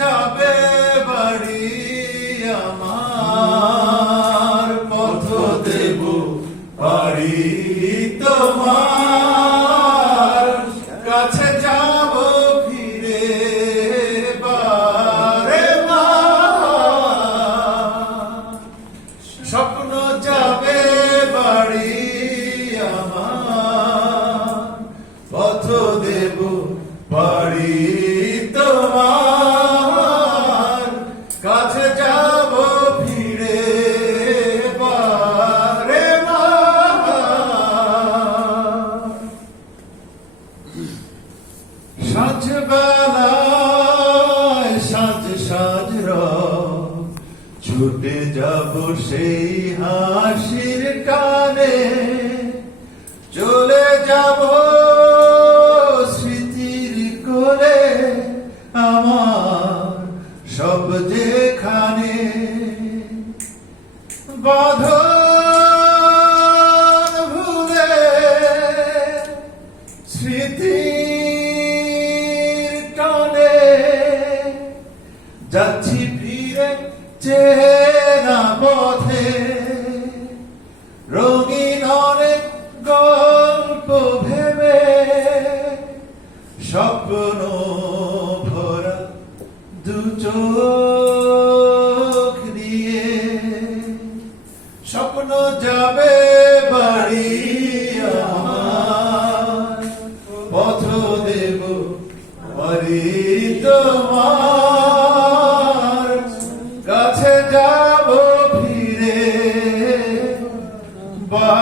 যাবে বাড়ি আমার, পথ দেব বাড়ি তোমার, কাছে যাব ফিরে বারে বার। স্বপ্ন যাবে বাড়ি আমার, পথ দেব বাড়ি তোমার, কাছে যাব ফিরে বারে বার। সাজবেলায় সাজ সাজ রব, ছুটে যাব সেই হাসির টানে, চলে যাব স্মৃতির কোলে আমার সব যেখানে। বাঁধন ভুলে স্মৃতির টানে, যাচ্ছি ফিরে চেনা পথে, রঙিন অনেক গল্প ভেবে, স্বপ্ন ভরা দু চোখ দিয়ে। স্বপ্ন যাবে বাড়ি আমার, পথ দেব বাড়ি তোমার, কাছে যাব ফিরে বা